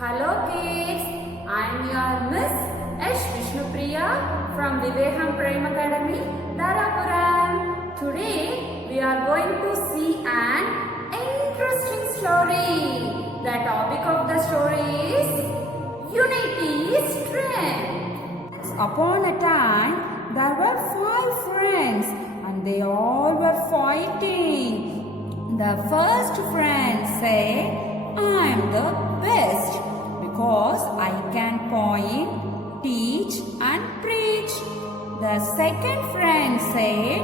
Hello kids, I am your Miss H. Vishnupriya from Vivekam Prime Academy, Dharapuram. Today we are going to see an interesting story. The topic of the story is Unity is Strength. Upon a time there were 5 friends and they all were fighting. The first friend said, I am the best because I can point, teach and preach. The second friend said,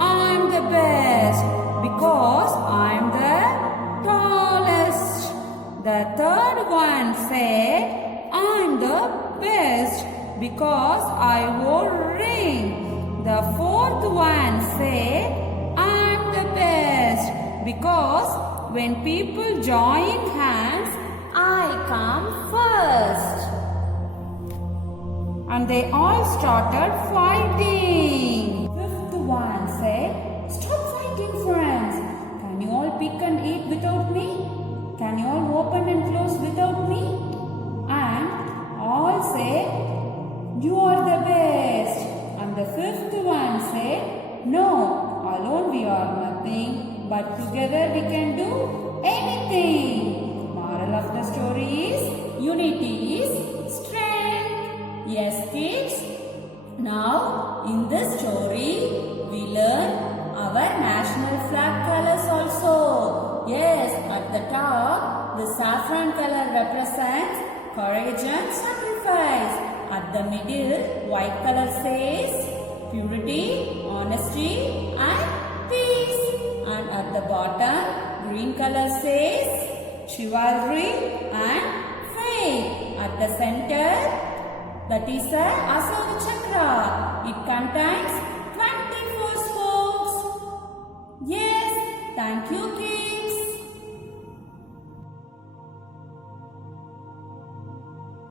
I am the best because I am the tallest. The third one said, I am the best because I wore ring. The fourth one said, I am the best because when people join hands, I come first. And they all started fighting. Fifth one said, stop fighting friends. Can you all pick and eat without me? Can you all open and close without me? And all said, you are the best. And the fifth one said, no, alone we are nothing. But together we can do anything. Moral of the story is unity is strength. Yes kids. Now in this story we learn our national flag colors also. Yes, at the top the saffron color represents courage and sacrifice. At the middle white color says purity, honesty and peace. And at the bottom, green color says chivalry and faith. At the center, that is a Asoka Chakra. It contains